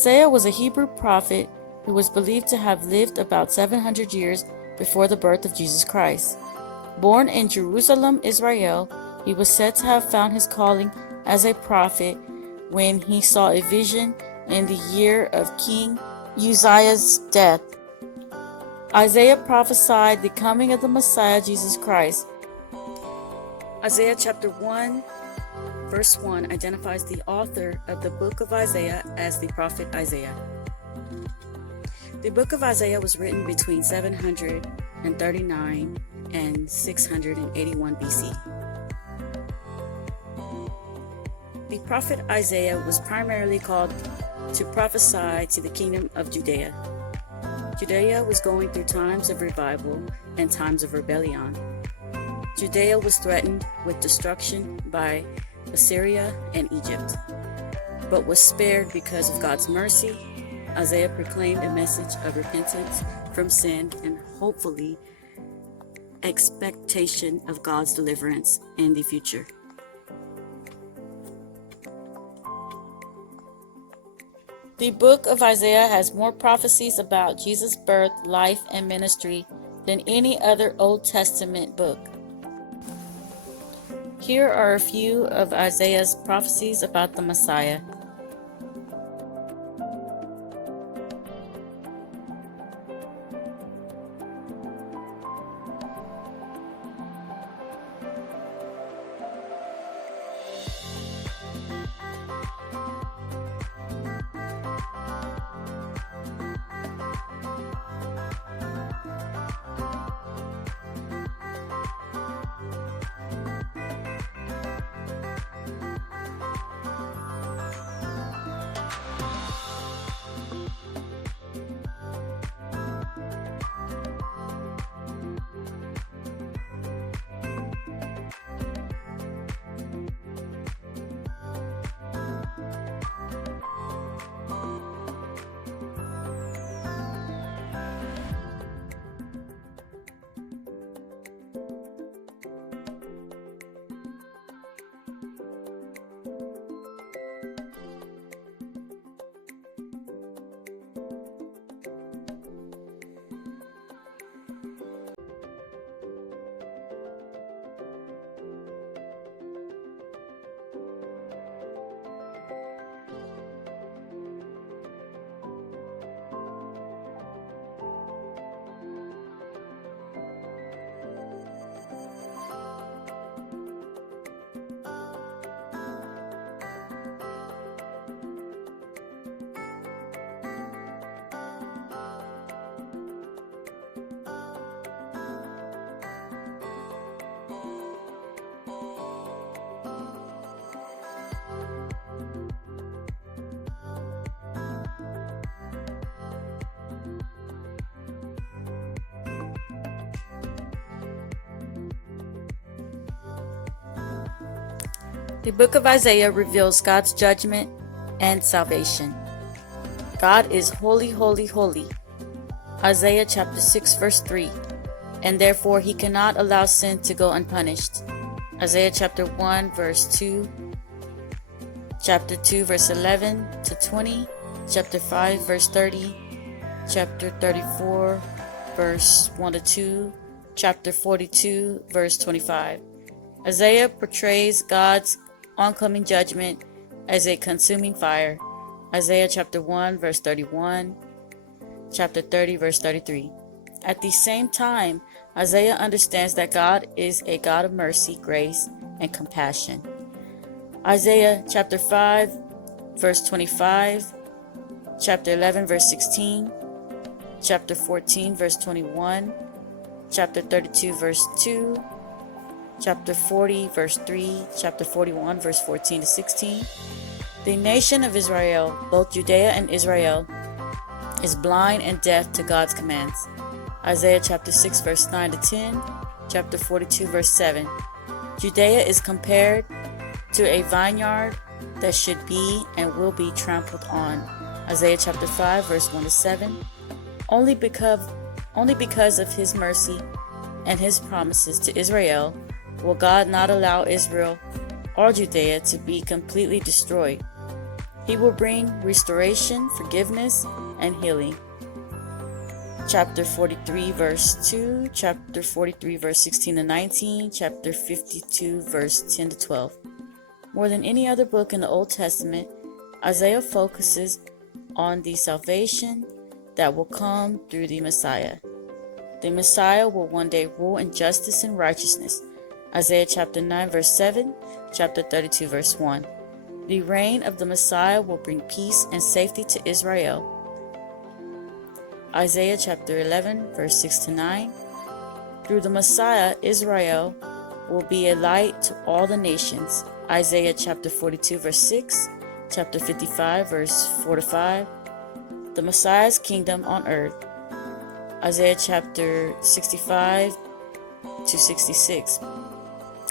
Isaiah was a Hebrew prophet who was believed to have lived about 700 years before the birth of Jesus Christ. Born in Jerusalem, Israel, he was said to have found his calling as a prophet when he saw a vision in the year of King Uzziah's death. Isaiah prophesied the coming of the Messiah, Jesus Christ. Isaiah chapter 1, verse 1 identifies the author of the book of Isaiah as the prophet Isaiah. The book of Isaiah was written between 739 and 681 BC. The prophet Isaiah was primarily called to prophesy to the kingdom of Judea. Judea was going through times of revival and times of rebellion. Judea was threatened with destruction by Assyria and Egypt, but was spared because of God's mercy. Isaiah proclaimed a message of repentance from sin and hopefully expectation of God's deliverance in the future. The book of Isaiah has more prophecies about Jesus' birth, life, and ministry than any other Old Testament book. Here are a few of Isaiah's prophecies about the Messiah. The book of Isaiah reveals God's judgment and salvation. God is holy, holy, holy. Isaiah chapter 6 verse 3. And therefore he cannot allow sin to go unpunished. Isaiah chapter 1 verse 2. Chapter 2 verse 11 to 20. Chapter 5 verse 30. Chapter 34 verse 1 to 2. Chapter 42 verse 25. Isaiah portrays God's oncoming judgment as a consuming fire. Isaiah chapter 1 verse 31, chapter 30 verse 33. At the same time, Isaiah understands that God is a God of mercy, grace, and compassion. Isaiah chapter 5 verse 25, chapter 11 verse 16, chapter 14 verse 21, chapter 32 verse 2, chapter 40 verse 3, chapter 41 verse 14 to 16. The nation of Israel, both Judea and Israel, is blind and deaf to God's commands. Isaiah chapter 6 verse 9 to 10, chapter 42 verse 7. Judea is compared to a vineyard that should be and will be trampled on. Isaiah chapter 5 verse 1 to 7. Only because of his mercy and his promises to Israel will God not allow Israel or Judea to be completely destroyed. He will bring restoration, forgiveness, and healing. Chapter 43 verse 2, chapter 43 verse 16 to 19, chapter 52 verse 10 to 12. More than any other book in the Old Testament, Isaiah focuses on the salvation that will come through the Messiah. The Messiah will one day rule in justice and righteousness. Isaiah chapter 9 verse 7, chapter 32 verse 1. The reign of the Messiah will bring peace and safety to Israel. Isaiah chapter 11 verse 6 to 9. Through the Messiah, Israel will be a light to all the nations. Isaiah chapter 42 verse 6, chapter 55 verse 4 to 5. The Messiah's kingdom on earth. Isaiah chapter 65 to 66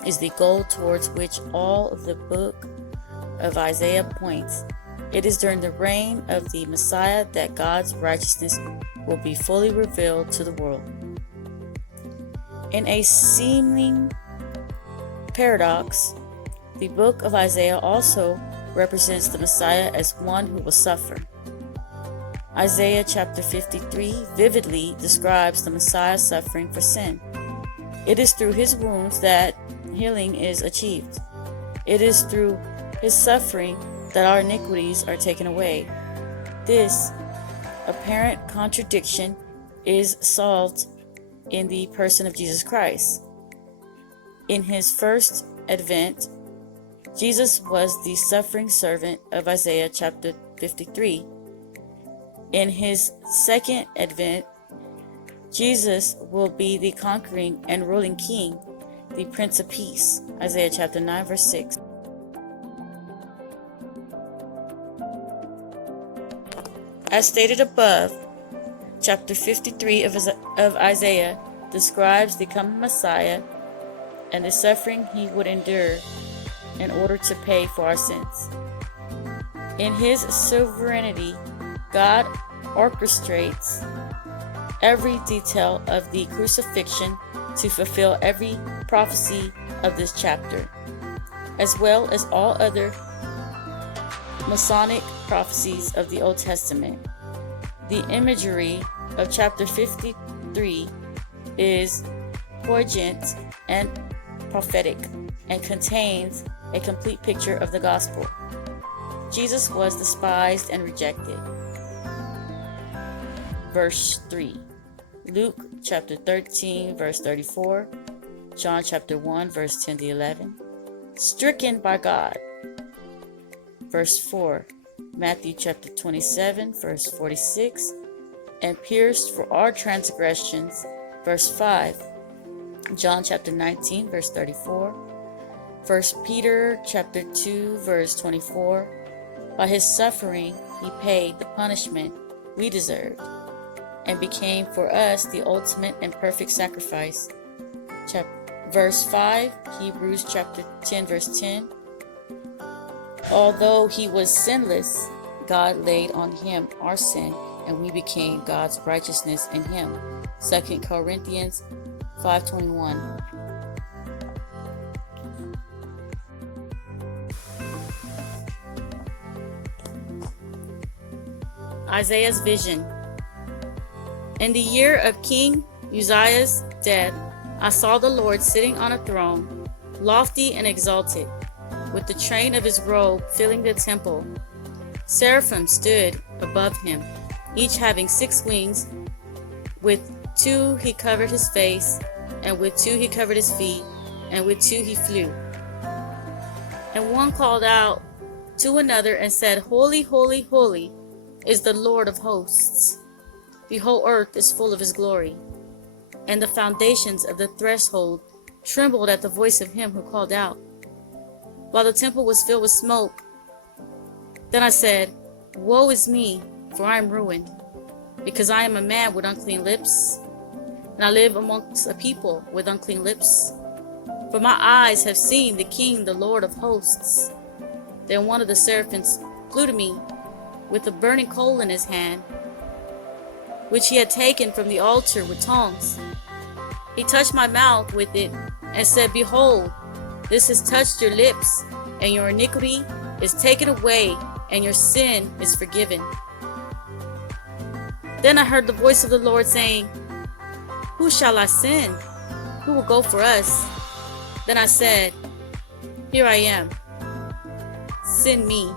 is the goal towards which all of the book of Isaiah points. It is during the reign of the Messiah that God's righteousness will be fully revealed to the world. In a seeming paradox, the book of Isaiah also represents the Messiah as one who will suffer. Isaiah chapter 53 vividly describes the Messiah suffering for sin. It is through his wounds that healing is achieved. It is through his suffering that our iniquities are taken away. This apparent contradiction is solved in the person of Jesus Christ. In his first advent, Jesus was the suffering servant of Isaiah chapter 53. In his second advent, Jesus will be the conquering and ruling king, the Prince of Peace. Isaiah chapter 9 verse 6. As stated above, chapter 53 of Isaiah describes the coming Messiah and the suffering he would endure in order to pay for our sins. In his sovereignty, God orchestrates every detail of the crucifixion to fulfill every prophecy of this chapter, as well as all other Masonic prophecies of the Old Testament. The imagery of chapter 53 is poignant and prophetic and contains a complete picture of the gospel. Jesus was despised and rejected. Verse 3. Luke chapter 13 verse 34. John chapter 1 verse 10 to 11. Stricken by God. Verse 4, Matthew chapter 27, verse 46, and pierced for our transgressions. Verse 5, John chapter 19, verse 34, 1 Peter chapter 2, verse 24. By his suffering, he paid the punishment we deserved and became for us the ultimate and perfect sacrifice. Verse 5, Hebrews chapter 10, verse 10. Although he was sinless, God laid on him our sin, and we became God's righteousness in him. 2 Corinthians 5:21. Isaiah's vision. In the year of King Uzziah's death, I saw the Lord sitting on a throne, lofty and exalted, with the train of his robe filling the temple. Seraphim stood above him, each having 6 wings. With 2 he covered his face, and with 2 he covered his feet, and with 2 he flew. And one called out to another and said, Holy, holy, holy is the Lord of hosts. The whole earth is full of his glory. And the foundations of the threshold trembled at the voice of him who called out, while the temple was filled with smoke. Then I said, Woe is me, for I am ruined, because I am a man with unclean lips, and I live amongst a people with unclean lips. For my eyes have seen the King, the Lord of hosts. Then one of the seraphims flew to me with a burning coal in his hand, which he had taken from the altar with tongs. He touched my mouth with it and said, Behold, this has touched your lips, and your iniquity is taken away, and your sin is forgiven. Then I heard the voice of the Lord saying, Who shall I send? Who will go for us? Then I said, Here I am. Send me.